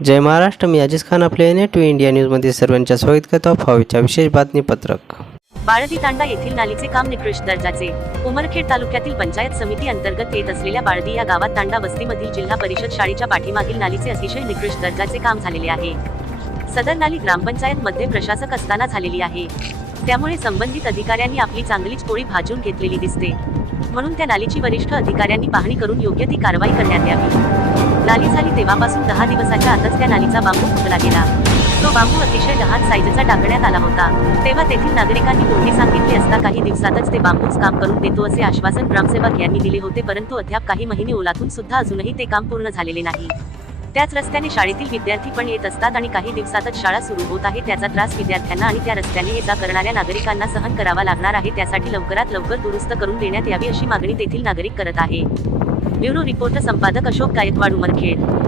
जय महाराष्ट्र मी अजिज खान आपले N to India न्यूजमध्ये सर्वांच्या स्वागत करतो. फावीच्या विशेष बातमीपत्रक. बाळदी तांडा येथील नालीचे काम निकृष्ट दर्जाचे. उमरखेड तालुक्यातील पंचायत समिती अंतर्गत येत असलेल्या बाळदी या गावात तांडा वस्तीमधील जिल्हा परिषद शाळेच्या पाठीमागील नालीचे अतिशय निकृष्ट दर्जाचे काम झालेले आहे. सदर नाली ग्रामपंचायत मध्ये प्रशासक असताना झालेली आहे. त्यामुळे संबंधित अधिकाऱ्यांनी आपली चांगलीच पोळी भाजून घेतलेली दिसते. म्हणून त्या नालीची वरिष्ठ अधिकाऱ्यांनी पाहणी करून योग्य ती कारवाई करण्यात यावी. नाली झाली तेव्हापासून दहा दिवसाच्या आतच त्या नालीचा बांबू फुटला गेला. तो बांबू अतिशय लहान साईजचा टाकण्यात आला होता. तेव्हा तेथील नागरिकांनी तोडणी सांगितली असता काही दिवसातच ते बांबूच काम करून देतो असे आश्वासन ग्रामसेवक यांनी दिले होते परंतु अद्याप काही महिने ओलातून सुद्धा अजूनही ते काम पूर्ण झालेले नाही. त्याच रस्त्याने शाळेतील विद्यार्थी पण येत असतात आणि काही दिवसातच शाळा सुरू होत आहे त्याचा त्रास विद्यार्थ्यांना आणि त्या रस्त्याने ये जा करणाऱ्या नागरिकांना सहन करावा लागणार आहे त्यासाठी लवकरात लवकर दुरुस्त करून देण्यात यावी अशी मागणी तेथील नागरिक करत आहे. ब्युरो रिपोर्ट संपादक अशोक गायकवाड उमरखेड.